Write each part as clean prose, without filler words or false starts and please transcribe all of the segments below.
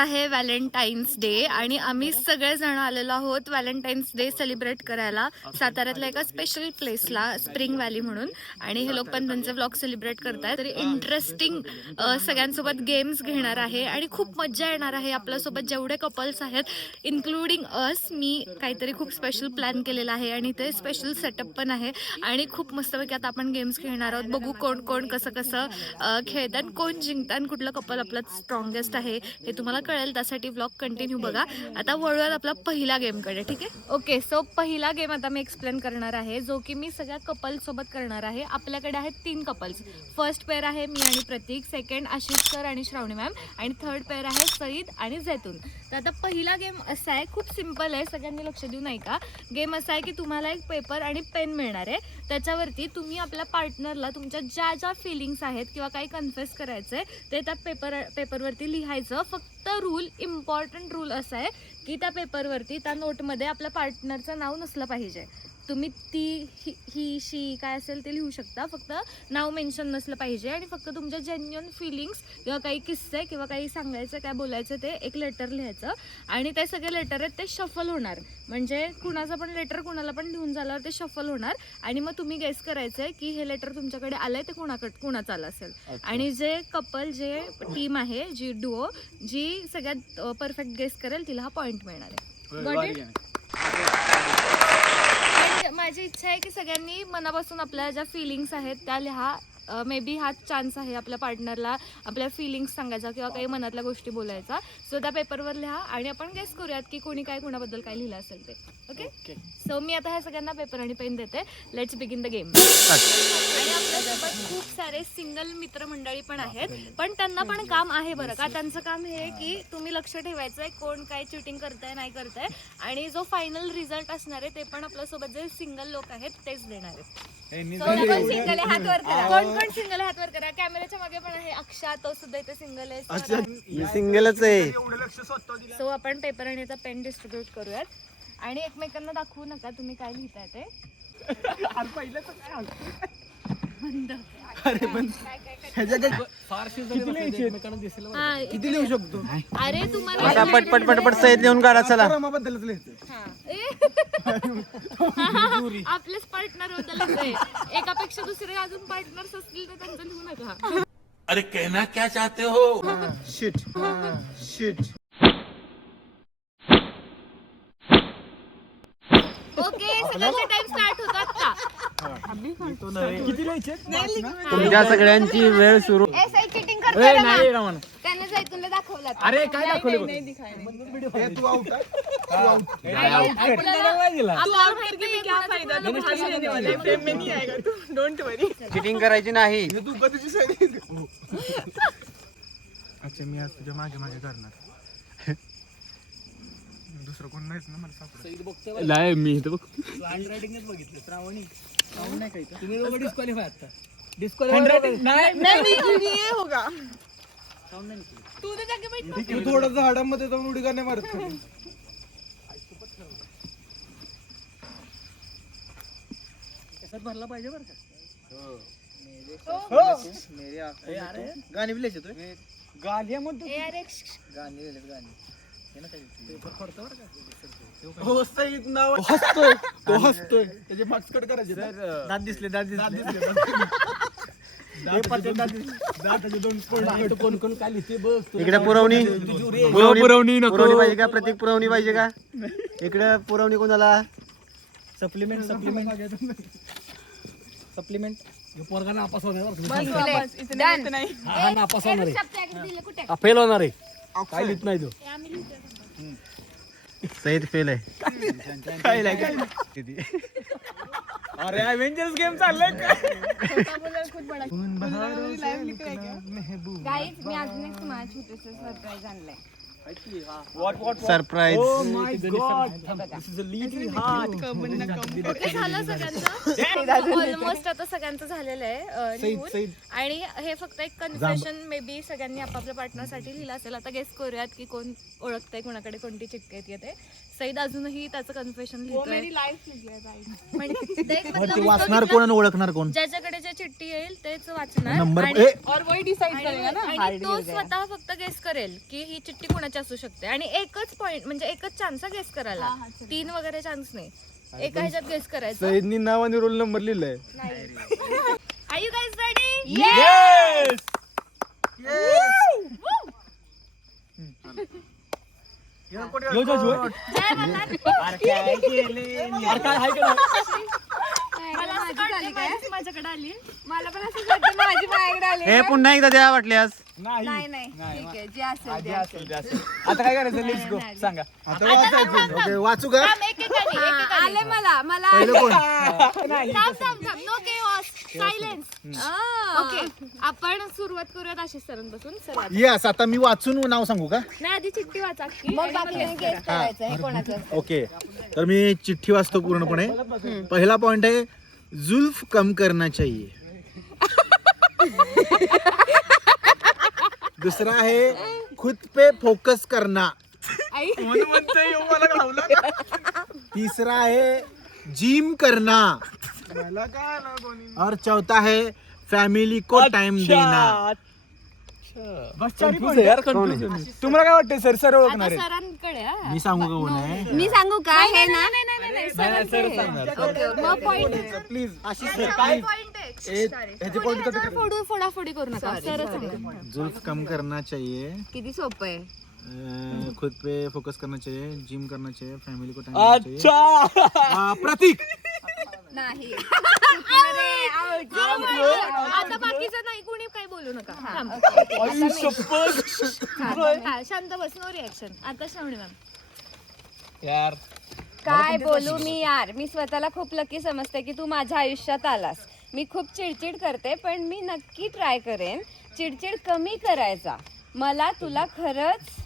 आहे Valentine's day आणि आम्ही सगळेजण आलेलो आहोत व्हॅलेंटाईन्स डे सेलिब्रेट करायला साताऱ्यातल्या एका स्पेशल प्लेसला स्प्रिंग व्हॅली म्हणून. आणि हे लोक पण त्यांचे व्लॉग सेलिब्रेट करतायत. तरी इंटरेस्टिंग सगळ्यांसोबत गेम्स घेणार आहे आणि खूप मजा येणार आहे आपल्यासोबत जेवढे कपल्स आहेत इन्क्लुडिंग अस. मी काहीतरी खूप स्पेशल प्लॅन केलेला आहे आणि ते स्पेशल सेटअप पण आहे आणि खूप मस्तपैकी आता आपण गेम्स खेळणार आहोत. बघू कोण कोण कसं कसं खेळतात, कोण जिंकतात, कुठलं कपल आपलं स्ट्रॉंगेस्ट आहे हे तुम्हाला कळेल. त्यासाठी व्लॉग कंटिन्यू बघा. आता वळूयात आपला पहिला गेमकडे. ठीक आहे, ओके. सो पहिला गेम आता मी एक्सप्लेन करणार आहे जो की मी सगळ्या कपल्स सोबत करणार आहे. आपल्याकडे आहेत 3 कपल्स. फर्स्ट पेअर आहे मी आणि प्रतीक, सेकंड आशिष सर आणि श्रावणी मॅम आणि थर्ड पेअर आहे सईद आणि जैतून. तर आता पहिला गेम असा आहे, खूप सिम्पल आहे, सगळ्यांनी लक्ष देऊ नाही का. गेम असा आहे की तुम्हाला एक पेपर आणि पेन मिळणार आहे. त्याच्यावरती तुम्ही आपल्या पार्टनरला तुमच्या ज्या ज्या फिलिंग्स आहेत किंवा काही कन्फेस करायचं आहे ते त्या पेपरवरती लिहायचं. फक्त रूल, इम्पॉर्टंट रूल असा आहे की त्या पेपरवरती त्या नोटमध्ये आपल्या पार्टनरचं नाव नसलं पाहिजे. तुम्ही ती ही शी काय असेल ते लिहू शकता, फक्त नाव मेन्शन नसलं पाहिजे. आणि फक्त तुमच्या जेन्युइन फिलिंग्स किंवा काही किस्से किंवा काही सांगायचं काय बोलायचं ते एक लेटर लिहायचं. आणि ते सगळे लेटर आहेत ते शफल होणार, म्हणजे कुणाचं पण लेटर कुणाला पण लिहून झाल्यावर ते शफल होणार. आणि मग तुम्ही गेस करायचं आहे की हे लेटर तुमच्याकडे आलंय ते कुणाचं आलं असेल. आणि जे कपल, जे टीम आहे, जी डुओ जी सगळ्यात परफेक्ट गेस करेल तिला हा पॉईंट मिळणार आहे. माझी इच्छा आहे की सगळ्यांनी मनापासून आपल्या ज्या फिलिंग्स आहेत त्या लिहा. मे बी हा चान्स आहे आपल्या पार्टनरला आपल्या फिलिंग्स सांगायचा किंवा काही मनातल्या गोष्टी बोलायचा. सो त्या पेपरवर लिहा आणि आपण गेस करूयात की कोणी काय कुणाबद्दल काय लिहिलं असेल ते. ओके, सो मी आता ह्या सगळ्यांना पेपर आणि पेन देते. Let's begin the game. आणि आपल्यासोबत खूप सारे सिंगल मित्रमंडळी पण आहेत, पण त्यांना पण काम आहे बरं का. त्यांचं काम हे की तुम्ही लक्ष ठेवायचं आहे कोण काय चिटिंग करताय नाही करताय. आणि जो फायनल रिझल्ट असणार आहे ते पण आपल्यासोबत जे सिंगल लोक आहेत तेच देणार आहेत. कोण सिंगल आहे हात वर करा, कोण कोण सिंगल आहे हात वर करा. कॅमेऱ्याच्या मागे पण आहे अक्षा, तो सुद्धा इथे सिंगल आहे. सिंगलच आहे. सो आपण पेपर आणि याचा पेन डिस्ट्रीब्यूट करूयात आणि एकमेकांना दाखवू नका तुम्ही काय लिहिताय ते. किती लिहू शकतो? अरे तुम्हाला पटपट पटपट सहित लिहून काढा. चला, आपलेच पार्टनर बद्दल एकापेक्षा दुसरे अजून पार्टनर्स असतील तर त्यांचं लिहू नका. अरे कहना क्या चाहते हो? Shit shit. ओके, सगळ्यांचा टाइम स्टार्ट होतो आता. तुमच्या सगळ्यांची वेळ सुरू. चिटिंग करतोय ना त्याने जैतूनला दाखवलं. अरे काय दाखवलं? चिटिंग करायची नाही. तू कधीची साईड. अच्छा, मी आज तुझ्या मागे मागे करणार. दुसरं कोण नाहीच ना मला सापडत. नाही, मी इथं बघ. हँडरायटिंगच बघितलं. श्रावणी नाही काय तुम्ही दोघं डिस्क्वालिफाय आता. डिस्क्वालिफाय नाही होगा. तू तर जागे बैठ. तू थोडं झाडामध्ये जाऊन उडी का नाही मारत खाली? कशात भरला पाहिजे बरं का. गाणी बी लिहायचे तू? गालिया म्हणतो ए अरे गाणी लिहिलेत, गाणी. पेपर पडतो बरं का. हो, सईद नाव हसतोय. तो हसतोय. त्याचे मार्क्स कट करायचे. दात दिसले, दात दिसले. दाताचे 2 पॉइंट. कोण कोण काय लिहिते बघ. इकडे पुरवणी पुरवणी पाहिजे का? प्रतीक पुरवणी पाहिजे का? इकडे पुरवणी कोणाला? सप्लिमेंट पोरगा नापास होणार. हा नापास होणार आहे, फेल होणार आहे. काय लिहित नाही तो. सईद फेल आहे. अरे अवेंजर्स गेम चाललाय का? गाईज मी अजून एक तुम्हाला छोटंसं सरप्राईज आणलंय. सरप्राईज. ओके, झालं सगळ्यांचं. ऑलमोस्ट आता सगळ्यांचं झालेलं आहे लिहून. आणि हे फक्त एक कन्फेशन मे बी सगळ्यांनी आपापल्या पार्टनरसाठी लिहिलं असेल. आता गेस करूयात की कोण ओळखतंय कोणाकडे कोणती चिठ्ठी येते. सईद अजूनही त्याचं कन्फेशन लिहितोय म्हणजे देख वरती मतलब वाचणार कोण आणि ओळखणार कोण? ज्याच्याकडे जे चिठ्ठी येईल तेच वाचणार नंबर आणि- ए, आणि तो स्वतः फक्त गेस करेल की ही चिठ्ठी कोणाची असू शकते आणि एकच पॉइंट म्हणजे एकच चान्स गेस करायला 3 वगैरे चान्स नाही एका ह्याच्यात गेस करायचं सईदनी नाव आणि रोल नंबर लिहिलाय. Are you guys ready Yes! यो जो जो. जय मल्हार मला असं वाटलं माझ्याकडे आली मला पण असं वाटतं माझी माझ्याकडे आली हे पुन्हा एकदा द्या वाटल्यास. नाही. नाही नाही ठीक आहे जे असेल आधी ते असेल, ते असेल. आता काय करायचं? Let's go. सांगा. आता वाचायचं. ओके, वाचू का? आले मला मला पहिलं कोण? नो केओस सायलेन्स ओके आपण सुरुवात करूयात आशिष सरांपासून सर येस, आता मी वाचून नाव सांगू का? नाही आधी चिठ्ठी वाचा की मग बाकीने गेस करायचं हे कोणाचं ओके, तर मी चिठ्ठी वाचतो पूर्णपणे. पहिला पॉइंट आहे जुल्फ कम करना चाहिए. दूसरा है खुद पे फोकस करना. तीसरा है जिम करना. और चौथा है फैमिली को टाइम देना. बस confuse आहे यार, confuse आहे. तुम्हाला काय वाटतं सर? सर ओळखणार आता आहे? सरांकडे हा. मी सांगू का कोण आहे? मी सांगू का हे ना नाही सरांकडे मग पॉइंट प्लीज. काय पॉइंट आहे फोडाफोडी करू नका सरच सांगा जुल्फ कम करना चाहिए, किती सोपं आहे. खुद पे फोकस करना चाहिए, जिम करना चाहिए, फैमिली को टाइम देना चाहिए. अच्छा. प्रतीक. नाही आता बाकीचं नाही कोणी काही बोलू नका थांब. हा, शांत बस नो रिॲक्शन आता श्रावणी मॅम यार काय बोलू मी यार. मी स्वतःला खूप लकी समजते की तू माझ्या आयुष्यात आलास. मी खूप चिडचिड करते पण मी नक्की ट्राय करेन चिडचिड कमी करायचा. मला तुला खरंच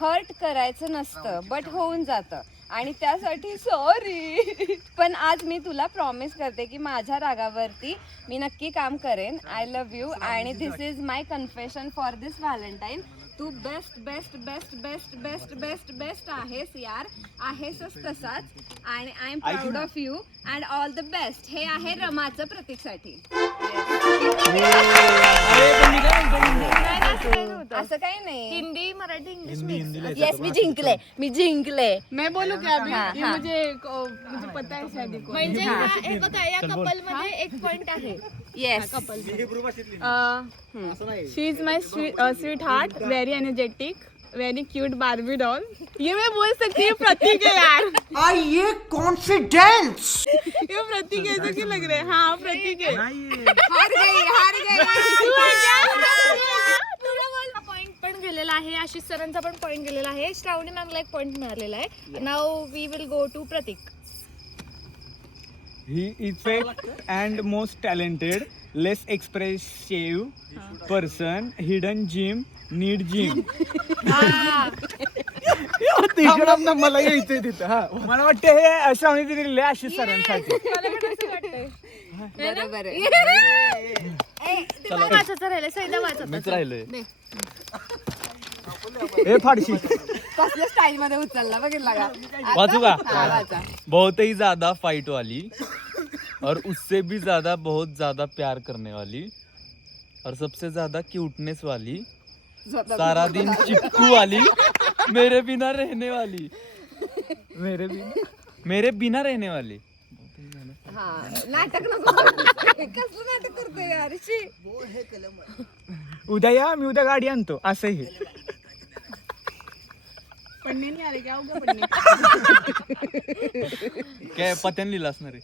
हर्ट करायचं नसतं बट होऊन जातं आणि त्यासाठी सॉरी. पण आज मी तुला प्रॉमिस करते की माझ्या रागावरती मी नक्की काम करेन. आय लव्ह यू आणि this is my confession for this Valentine. तू best best best best best best best आहेस यार. आहेसच तसाच आणि I am proud of you and all the best. हे आहे रमाचं प्रतीकसाठी. असं काही नाही. हिंदी मराठी इंग्लिश येस मी जिंकले. मैं बोलू क्या अभी? हाँ, ये हाँ. मुझे पता है शादी को. म्हणजे हे बघा या कपल मध्ये एक पॉइंट आहे yes she is my sweet heart, very energetic, very cute Barbie doll. ये मैं बोल सकती हूँ प्रतीक है यार. ये कॉन्फिडेंस. ये प्रतीक है, ऐसा क्यों लग रहा है? हाँ प्रतीक है. हार गई. पॉइंट पण गेलेला आहे आशिष सरांचा पण पॉइंट गेलेला आहे. श्रावणी मॅमला एक पॉइंट मिळालेला आहे. नाव we will go to Prateek. He is and most talented less expressive person, hidden gem, need gem. मला यायचंय तिथं. हा, मला वाटतं हे श्रावणी दिलेले आशिष सरांसाठी. बरोबर आहे. वाचायचं राहिलं सैदा वाचत राहिलोय हे फाडशी. कसल्या स्टाईल मध्ये उचलला बघितला का? वाचू का? हा, वाचा. बहुत ही ज्यादा फाइट वाली और उससे भी ज्यादा बहुत ज्यादा प्यार करने वाली और सबसे ज्यादा क्यूटनेस वाली, सारा दिन चिपकू वाली, मेरे बिना रहने वाली, मेरे बिना रहने वाली. हा, नाटक नको. कसलं नाटक करतोय यार. शी. उद्या या, मी उद्या गाडी आणतो. असं हे पढ़ने नहीं आ रहे क्या? होगा पढ़ने. काय पत्यान लिहिलं असणार आहे?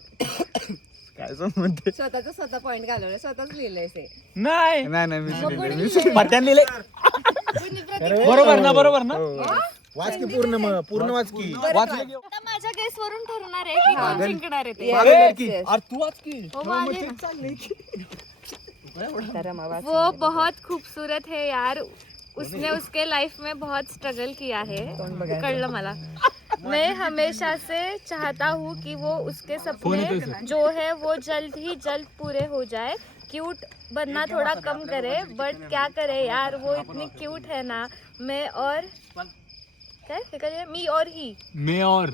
काय म्हणते? स्वतः पॉइंट घालवले, स्वतःच लिहिलंय ते. नाही लिहिलंय. पत्यान लिहिले. बरोबर ना वाच की पूर्ण वाच की. आता माझ्या गेस वरून ठरणार आहे की कोण जिंकणार आहे ते. Yes, yes. अरे तू आज की हो, माझे- वो बहुत खूबसूरत है यार. उसने उसके लाइफ में बहुत स्ट्रगल किया है. कळलं मला. मैं हमेशा से चाहता हूँ कि वो उसके सपने जो है वो जल्द ही जल्द पूरे हो जाए. क्यूट बनना थोड़ा कम करे बट क्या करे यार वो इतनी क्यूट है ना. मैं और काय हे काय मी और ही. मे और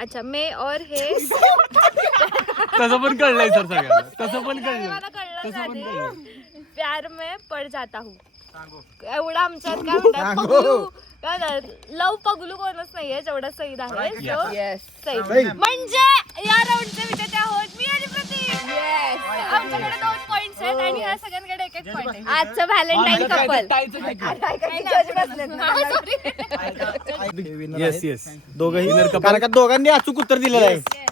अच्छा मे और हे तसं पण कळलंय सर सगळ्यांना. तसं पण कळलं. मला कळलं तसं पण झाले. प्यार में पड जाता हूँ. एवढा आमच्यात काय म्हणतात पगलू काय लव पगलू कोणच नाहीये जेवढा सईद आहे. So, सईद म्हणजे या राऊंडचे विजेते आहोत मी आणि प्रतीक. आमच्याकडे 2 पॉइंट्स आहेत आणि ह्या सगळ्यांकडे 1-1 पॉइंट आहे. आजचं व्हॅलेंटाईन कपल. येस येस दोघंही कारण का दोघांनी अचूक उत्तर दिलेलं आहे.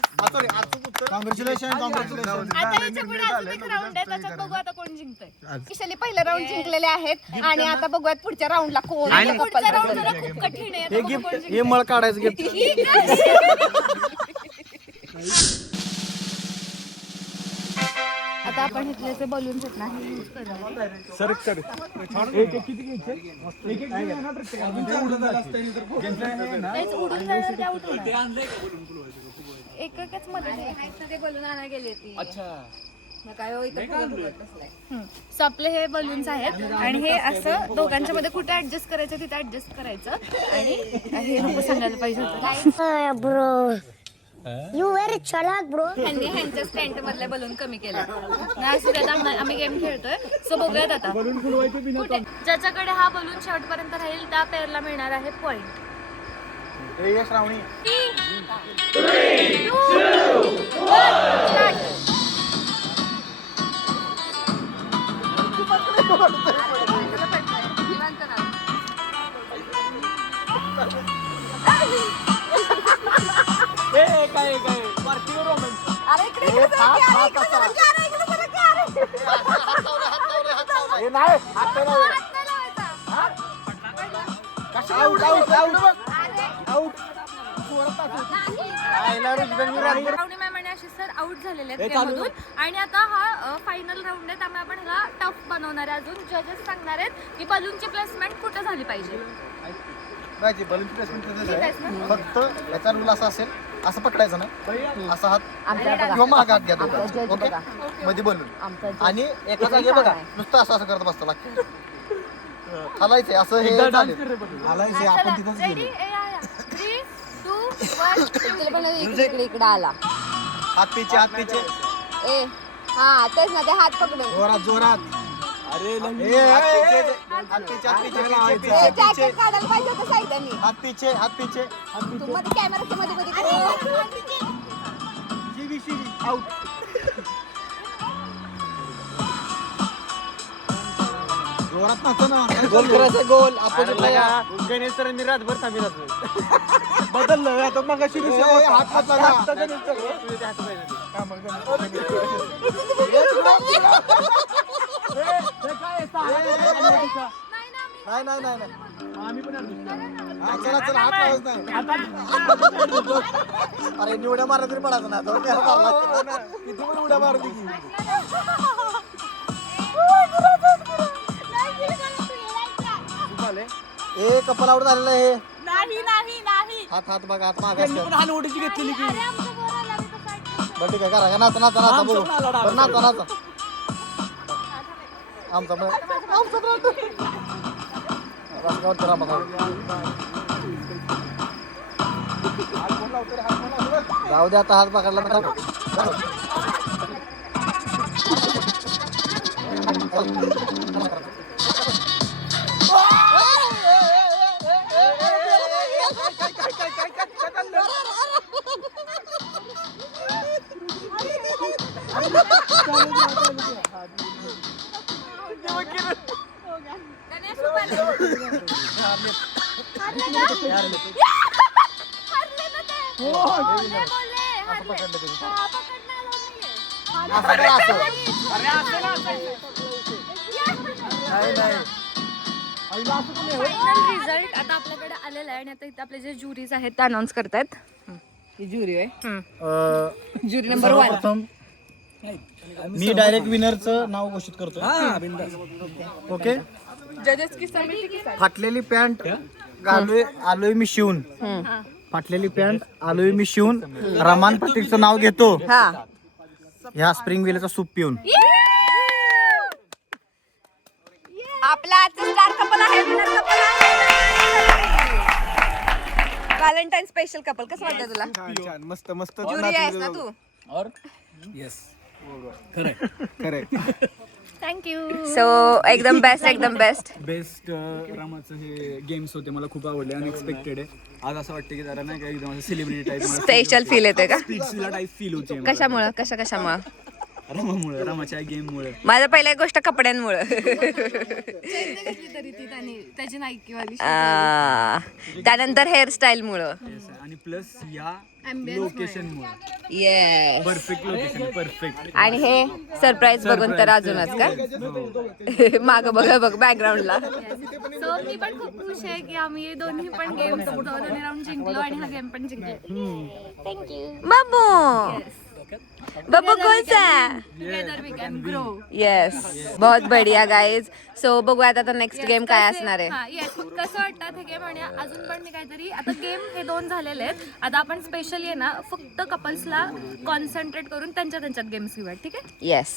Congratulation congratulation. आता याच्या पुढे अजून एक राऊंड आहे त्याच्यात बघू आता कोण जिंकतंय. किशोरी पहिलं राऊंड जिंकलेले आहेत आणि आता बघूयात पुढच्या राऊंडला कोण आणि पुढचा राऊंड जरा खूप कठीण आहे. हे गिफ्ट हे मळ काढायचं गिफ्ट. आता आपण इथले जे बलून्स आहेत ना हे यूज करूया. सर सर एक एक किती घ्यायचे? एक एक घ्या ना प्रत्येक. तेच उडून जाणार त्या उठून एकच मध्ये ते बोलून आणा गेले ती. मग काय हो, इथं फुलं फुगत बसलाय. सो आपले हे बलून्स आहेत आणि हे असं दोघांच्या मध्ये कुठे ऍडजस्ट करायचं तिथे ऍडजस्ट करायचं आणि हे नको सांगायला पाहिजे होतं. ह्यांनी ह्यांच्या स्टँड मधले बलून कमी केले. आम्ही गेम खेळतोय. सो बघूयात आता कुठे ज्याच्याकडे हा बलून शेवटपर्यंत राहील त्या पेअरला मिळणार आहे पॉइंट. श्रावणी काय काय पार्टीवर रोमॅन्स. अरे इकडे इकडे सरक की, अरे इकडे सरक की, अरे इकडे सरक की, अरे. हे नाही हात नाही लावायचा. हात नाही लावायचा. Out out out out. आईला रुजबेंनी राहिली. रावणी मॅम आणि आशिष सर आउट झालेले आहेत गेममधून आणि आता हा फायनल राऊंड आहे त्यामुळे आपण ह्याला टफ बनवणार आहे. अजून जजेस सांगणार आहेत की बलूनची प्लेसमेंट कुठे झाली पाहिजे. नाही बलूनची प्लेसमेंट कसं आहे फक्त याचा रूल असा असेल असं पकडायचं ना असा हात किंवा माग हात घ्या दोघांचा. ओके मध्ये बलून आणि एका जागी बघा नुसतं असं असं करत बसतं लागतं. हलायचंय असं हे चालेल. हलायचंय आपण तिथंच रेडी गेलो. 3, 2, 1 इकडे पण इकडे इकडे इकडे आला. हात पिचे हात पिचे. ए हा तेच ना ते हात पकडून. जोरात जोरात. अरे हात पिचे हात पिचे हात पिचे ए, जॅकेट काढायला पाहिजे होतं साईदांनी. हात पिचे हात पिचे. तू मध्ये कॅमेराच्या मध्ये मध्ये आउट. जोरात नाचो ना. गोल करायचं गोल अपोजिटला या. गणेश सरांनी रातभर थांबी जातो. बदललं आता मग अशी हात हात नाही नाही नाही नाही. आम्ही पण चला चला हात लावायच नाही. अरे निवड्या मारला तरी पडायचं ना. किती पण उड्या मारली की. ए कपल आउट झालेलं आहे. नाही नाही नाही. हात हात बघा हात मागा. हान ओढीची घेतलेली की बरं ठीक आहे करा नाचा नाचा नाचा बघू. बरं नाचा नाचा. आमचा रस्त्यावर करा बघा. जाऊ दे आता हात पकडला तर फायनल रिझल्ट आता आपल्याकडे आलेला आहे आणि आता इथे आपले जे ज्युरीज आहेत ते अनाऊन्स करतायत. ज्युरी आहे. Jury number 1. मी डायरेक्ट विनरचं नाव घोषित करतो. ओके जजेस की समिती की फाटलेली पॅन्ट आलोय मी शिवून. फाटलेली पॅन्ट आलोय मी शिवून रमान प्रतीकचं नाव घेतो ह्या स्प्रिंग व्हीलचा सूप पिऊन. आपला आजचा स्टार कपल आहे. विनर कपल आहे. व्हॅलेंटाईन स्पेशल कपल कसं वाटतं तुला छान छान मस्त मस्त ज्युरी आहेस ना तू करेक्ट थँक्यू. सो एकदम बेस्ट बेस्ट रामाचं हे गेम्स होते मला खूप आवडले अनएक्सपेक्टेड आहे. आज असं वाटतं की जरा नाही का एकदम सेलिब्रिटी टाईप स्पेशल फील येते का स्पीचला टाईप फील होते कशामुळं कशामुळं रामामुळे रामाच्या गेममुळे. माझं पहिल्या गोष्ट कपड्यांमुळं तरी ती त्याची नाईकीवाली त्यानंतर हेअरस्टाईल मुळे आणि प्लस या लोकेशनमुळे परफेक्ट लोकेशन परफेक्ट. आणि हे सरप्राईज बघून तर अजूनच का माग बघ बॅकग्राऊंडला. सो मी पण खूप खुश आहे की आम्ही दोन्ही पण गेम दोन्ही राऊंड जिंकलो आणि हा गेम पण जिंकलो. थँक्यू. बब्बू कौन सा together we can grow. Yes बहुत बढिया गाईज. सो बघूयात आता नेक्स्ट गेम काय असणार आहे. येस कसं वाटतं हे गेम आणि अजून पण मी काहीतरी आता गेम हे 2 झालेले आहेत. आता आपण स्पेशली आहे ना फक्त कपल्सला कॉन्सन्ट्रेट करून त्यांच्यात गेम्स घेऊयात. ठीक आहे. येस